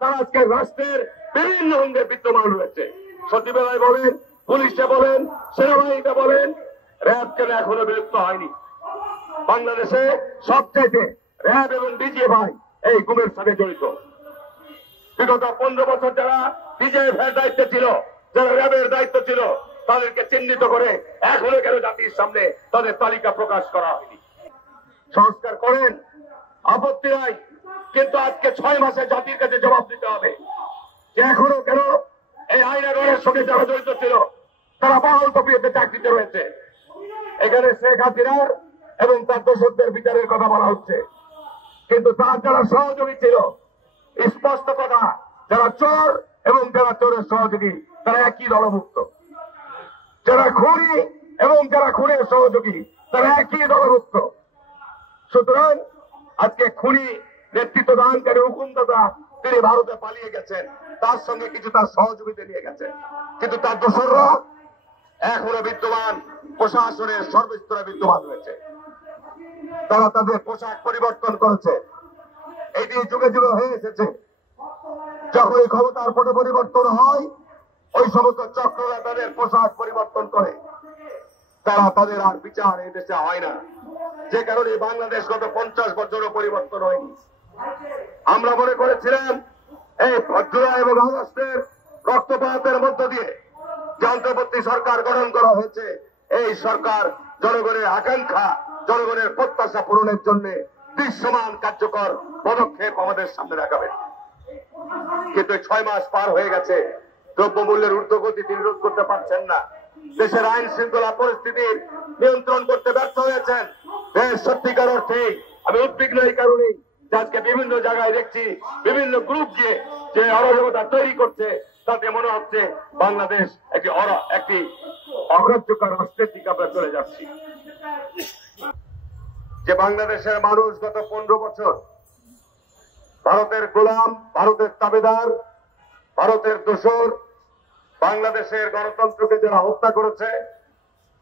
তারা আজকে রাষ্ট্রের বিভিন্ন অঙ্গে বিদ্যমান রয়েছে। সচিবালয় বলেন, পুলিশে বলেন, সেনাবাহিনীতে বলেন, র্যাব কেন এখনো বিলুপ্ত হয়নি? বাংলাদেশে সবচাইতে র্যাব এবং ডিজিএফআই এই গুমের সাথে জড়িত। বিগত 15 বছর যারা ডিজিএফআই দায়িত্বে ছিল, যারা র্যাবের দায়িত্ব ছিল, তাদেরকে চিহ্নিত করে এখনো কেন জাতির সামনে তাদের তালিকা প্রকাশ করা হয়নি? সংস্কার করেন, আপত্তি নাই, কিন্তু আজকে 6 মাসে জাতির কাছে জবাব দিতে হবে যে এখনো কেন এই আইনাগরের সঙ্গে যারা জড়িত ছিল তারা বাহাল তফিয়তে চাকরিতে রয়েছে। এখানে শেখ হাসিনার এবং তার দোষকদের বিচারের কথা বলা হচ্ছে, কিন্তু তার যারা সহযোগী ছিল, স্পষ্ট কথা, যারা চোর এবং যারা চোরের সহযোগী তারা একই দলভুক্ত। যারা খুনি এবং যারা খুনের সহযোগী তারা একই দলভুক্ত। সুতরাং আজকে খুনি নেতৃত্ব দানকারী হুকুমদাতা তিনি ভারতে পালিয়ে গেছেন, তার সঙ্গে কিছু তার সহযোগিতা নিয়ে গেছেন, কিন্তু তার দোসররা এখনো বিদ্যমান, প্রশাসনের সর্বস্তরে বিদ্যমান রয়েছে। তারা তাদের পোশাক পরিবর্তন করেছে। এটি যুগে যুগে হয়ে এসেছে। যখন এই ক্ষমতার পট পরিবর্তন হয়, ওই সমস্ত চক্ররা তাদের পোশাক পরিবর্তন করে। তারা তাদের আর বিচার এই দেশে হয় না, যে কারণে বাংলাদেশ গত 50 বছরও পরিবর্তন হয়নি। আমরা মনে করেছিলাম এই জুলাই এবং আগস্টের রক্তপাতের মধ্য দিয়ে যে অন্তর্বর্তী সরকার গঠন করা হয়েছে, এই সরকার জনগণের আকাঙ্ক্ষা, জনগণের প্রত্যাশা পূরণের জন্য দৃশ্যমান কার্যকর পদক্ষেপ আমাদের সামনে রাখাবেন। কিন্তু 6 মাস পার হয়ে গেছে, দ্রব্যমূল্যের ঊর্ধ্বগতি তিনি রোধ করতে পারছেন না। দেশের আইন শৃঙ্খলা পরিস্থিতি নিয়ন্ত্রণ করতে ব্যর্থ হয়েছেন। দেশ সত্যিকার অর্থে আমি উদ্বিগ্ন এই কারণেই যে আজকে বিভিন্ন জায়গায় দেখছি বিভিন্ন গ্রুপ গিয়ে যে অরাজকতা তৈরি করছে, তাতে মনে হচ্ছে বাংলাদেশ একটি অগ্রাহ্যকর রাষ্ট্রের দিকে আমরা চলে যাচ্ছি। যে বাংলাদেশের মানুষ গত 15 বছর ভারতের গোলাম, ভারতের তাবেদার, ভারতের দোসর, বাংলাদেশের গণতন্ত্রকে যারা হত্যা করেছে,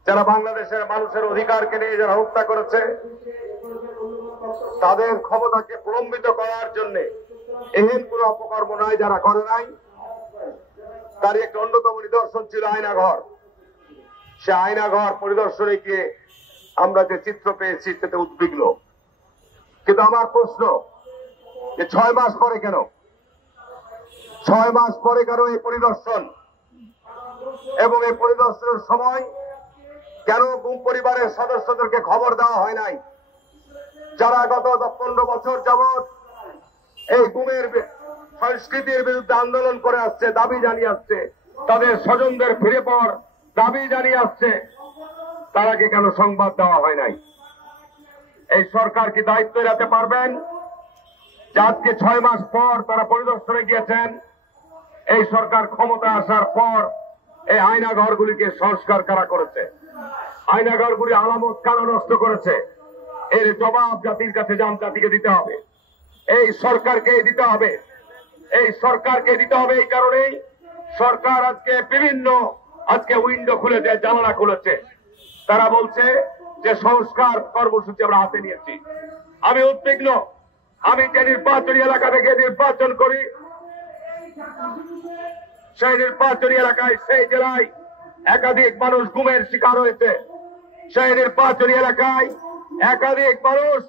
যারা বাংলাদেশের মানুষের অধিকারকে নিয়ে যারা হত্যা করেছে, তাদের ক্ষমতাকে প্রলম্বিত করার জন্য এহেন কোন অপকর্ম নাই যারা করে নাই। তার একটা অন্যতম নিদর্শন ছিল আয়নাঘর। সে আয়নাঘর পরিদর্শনে গিয়ে আমরা যে চিত্র পেয়েছি সেটা উদ্বিগ্ন। কিন্তু আমার প্রশ্ন যে 6 মাস পরে কেন, 6 মাস পরে কেন এই পরিদর্শন? এবং এই পরিদর্শনের সময় কেন গুম পরিবারের সদস্যদেরকে খবর দেওয়া হয় নাই? যারা গত 15 বছর যাবৎ এই গুমের সংস্কৃতির বিরুদ্ধে আন্দোলন করে আসছে, দাবি জানিয়ে আসছে, তাদের স্বজনদের ফিরে পাওয়ার দাবি জানিয়ে আসছে, তারাকে কেন সংবাদ দেওয়া হয় নাই? এই সরকার কি দায়িত্ব এড়াতে পারবেন? আজকে 6 মাস পর তারা পরিদর্শনে গিয়েছেন, এই সরকার ক্ষমতা আসার পর এই আয়নাঘরগুলিকে সংস্কার করা করেছে, আয়নাঘরগুলি আলামত কারা নষ্ট করেছে, এর জবাব জাতির কাছে জাতিকে দিতে হবে, এই সরকারকে দিতে হবে, এই সরকারকে দিতে হবে। এই কারণেই সরকার আজকে বিভিন্ন উইন্ডো খুলেছে, জানালা খুলেছে। তারা বলছে যে সংস্কার কর্মসূচি আমরা হাতে নিয়েছি। আমি উদ্বিগ্ন। আমি যে নির্বাচনী এলাকা থেকে নির্বাচন করি, সেই নির্বাচনী এলাকায়, সেই জেলায় একাধিক মানুষ গুমের শিকার হয়েছে। সেই নির্বাচনী এলাকায় একাধিক মানুষ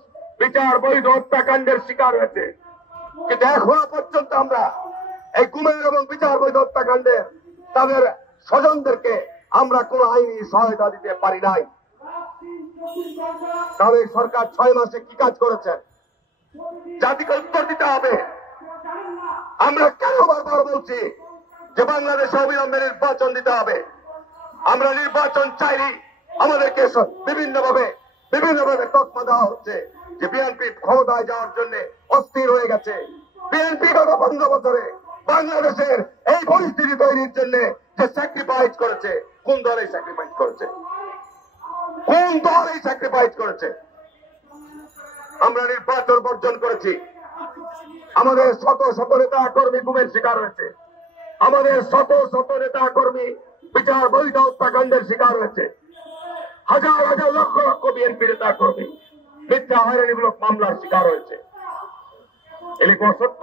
বিচার বৈধ হত্যাকাণ্ডের শিকার হয়েছে। কিন্তু এখনো পর্যন্ত আমরা এই গুমের এবং বিচার বৈধ হত্যাকাণ্ডের তাদের স্বজনদেরকে আমরা কোন আইনি সহায়তা দিতে পারি নাই। তাহলে সরকার 6 মাসে কি কাজ করেছেন? জাতিকে উত্তর দিতে হবে। আমরা কেন বারবার বলছি যে বাংলাদেশে অবিলম্বে নির্বাচন দিতে হবে? আমরা নির্বাচন চাইনি। আমাদেরকে বিভিন্নভাবে তকমা দেওয়া হচ্ছে যে বিএনপি ক্ষমতায় যাওয়ার জন্য অস্থির হয়ে গেছে। বিএনপি গত 15 বছরে বাংলাদেশের এই পরিস্থিতি তৈরির জন্য যে স্যাক্রিফাইস করেছে, কোন দল এই স্যাক্রিফাইস করেছে? কোন দল এই স্যাক্রিফাইস করেছে? আমরা নির্বাচন বর্জন করেছি। আমাদের শত শত নেতা কর্মী গুমের শিকার হয়েছে। আমাদের শত শত নেতা কর্মী বিচার বৈধ হত্যাকাণ্ডের শিকার হয়েছে। হাজার হাজার লক্ষ লক্ষ বিএনপি নেতা কর্মী মিথ্যা হয়রানিমূলক মামলার শিকার হয়েছে। এলে কোন সত্য?